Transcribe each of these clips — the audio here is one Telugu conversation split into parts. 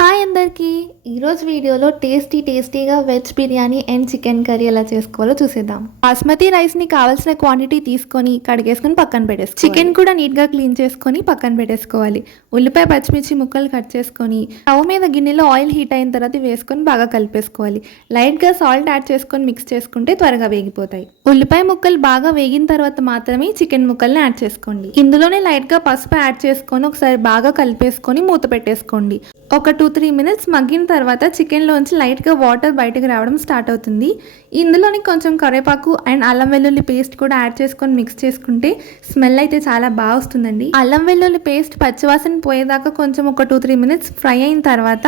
హాయ్ అందరికీ! ఈరోజు వీడియోలో టేస్టీగా veg biryani and chicken curry ఎలా చేసుకోవాలో చూసేద్దాం. బాస్మతి రైస్ని కావాల్సిన క్వాంటిటీ తీసుకొని కడిగేసుకొని పక్కన పెట్టేసుకోవాలి. చికెన్ కూడా నీట్గా క్లీన్ చేసుకొని పక్కన పెట్టేసుకోవాలి. ఉల్లిపాయ పచ్చిమిర్చి ముక్కలు కట్ చేసుకొని స్టవ్ మీద గిన్నెలో ఆయిల్ హీట్ అయిన తర్వాత వేసుకొని బాగా కలిపేసుకోవాలి. లైట్గా సాల్ట్ యాడ్ చేసుకొని మిక్స్ చేసుకుంటే త్వరగా వేగిపోతాయి. ఉల్లిపాయ ముక్కలు బాగా వేగిన తర్వాత మాత్రమే చికెన్ ముక్కల్ని యాడ్ చేసుకోండి. ఇందులోనే లైట్గా పసుపు యాడ్ చేసుకొని ఒకసారి బాగా కలిపేసుకొని మూత పెట్టేసుకోండి. ఒక 2-3 మినిట్స్ మగ్గిన తర్వాత చికెన్లోంచి లైట్గా వాటర్ బయటకు రావడం స్టార్ట్ అవుతుంది. ఇందులోని కొంచెం కరివేపాకు అండ్ అల్లం వెల్లుల్లి పేస్ట్ కూడా యాడ్ చేసుకొని మిక్స్ చేసుకుంటే స్మెల్ అయితే చాలా బాగా వస్తుందండి. అల్లం వెల్లుల్లి పేస్ట్ పచ్చివాసన పోయేదాకా కొంచెం ఒక 2-3 మినిట్స్ ఫ్రై అయిన తర్వాత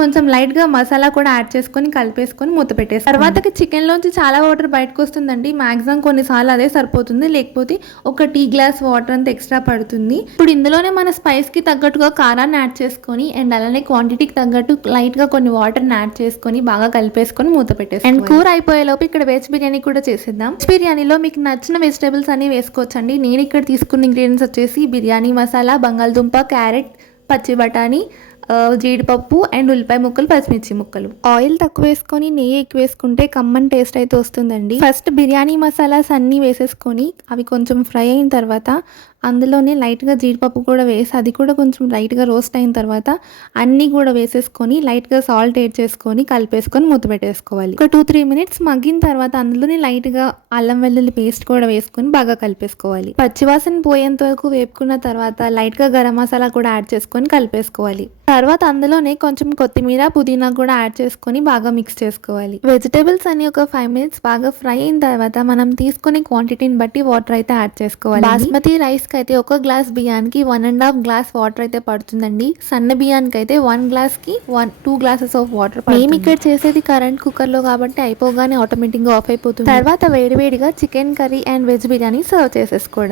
కొంచెం లైట్గా మసాలా కూడా యాడ్ చేసుకొని కలిపేసుకొని మూత పెట్టేసి తర్వాతకి చికెన్లోంచి చాలా వాటర్ బయటకు వస్తుందండి. మ్యాక్సిమం కొన్నిసార్లు అదే సరిపోతుంది, లేకపోతే ఒక టీ గ్లాస్ వాటర్ అంతా ఎక్స్ట్రా పడుతుంది. ఇప్పుడు ఇందులోనే మన స్పైస్కి తగ్గట్టుగా కారాన్ని యాడ్ చేసుకొని అండ్ అలానే క్వాంటిటీకి తగ్గట్టు లైట్గా కొన్ని వాటర్ని యాడ్ చేసుకొని బాగా కలిపేసుకొని మూత పెట్టేసి అండ్ కూర అయిపోయేలోపు ఇక్కడ వెజ్ బిర్యానీ కూడా చేసేద్దాం. వెజ్ బిర్యానీలో మీకు నచ్చిన వెజిటేబుల్స్ అన్ని వేసుకోవచ్చండి. నేను ఇక్కడ తీసుకున్న ఇంగ్రీడియంట్స్ వచ్చేసి బిర్యానీ మసాలా, బంగాళదుంప, క్యారెట్, పచ్చి బఠానీ, జీడిపప్పు అండ్ ఉల్లిపాయ ముక్కలు, పచ్చిమిర్చి ముక్కలు. ఆయిల్ తక్కువ వేసుకొని నెయ్యి ఎక్కువ వేసుకుంటే కమ్మని టేస్ట్ అయితే వస్తుందండి. ఫస్ట్ బిర్యానీ మసాలాస్ అన్నీ వేసేసుకొని అవి కొంచెం ఫ్రై అయిన తర్వాత అందులోనే లైట్గా జీడిపప్పు కూడా వేసి అది కూడా కొంచెం లైట్గా రోస్ట్ అయిన తర్వాత అన్నీ కూడా వేసేసుకొని లైట్గా సాల్ట్ యాడ్ చేసుకొని కలిపేసుకొని మూత పెట్టేసుకోవాలి. ఒక 2-3 మినిట్స్ మగ్గిన తర్వాత అందులోనే లైట్గా అల్లం వెల్లుల్లి పేస్ట్ కూడా వేసుకొని బాగా కలిపేసుకోవాలి. పచ్చివాసన పోయేంత వరకు వేపుకున్న తర్వాత లైట్గా గరం మసాలా కూడా యాడ్ చేసుకొని కలిపేసుకోవాలి. తర్వాత అందులోనే కొంచెం కొత్తిమీర, పుదీనా కూడా యాడ్ చేసుకొని బాగా మిక్స్ చేసుకోవాలి. వెజిటేబుల్స్ అన్ని ఒక 5 మినిట్స్ బాగా ఫ్రై అయిన తర్వాత మనం తీసుకునే క్వాంటిటీని బట్టి వాటర్ అయితే యాడ్ చేసుకోవాలి. బాస్మతి రైస్ అయితే ఒక గ్లాస్ బియ్యానికి 1.5 గ్లాస్ వాటర్ అయితే పడుతుందండి. సన్న బియ్యానికి అయితే 1 గ్లాస్కి 2 గ్లాసెస్ ఆఫ్ వాటర్. మేము ఇక్కడ చేసేది కరెంట్ కుక్కర్లో కాబట్టి అయిపోగానే ఆటోమేటిక్గా ఆఫ్ అయిపోతుంది. తర్వాత వేడివేడిగా chicken curry and veg biryani serve చేసేసుకోవడం.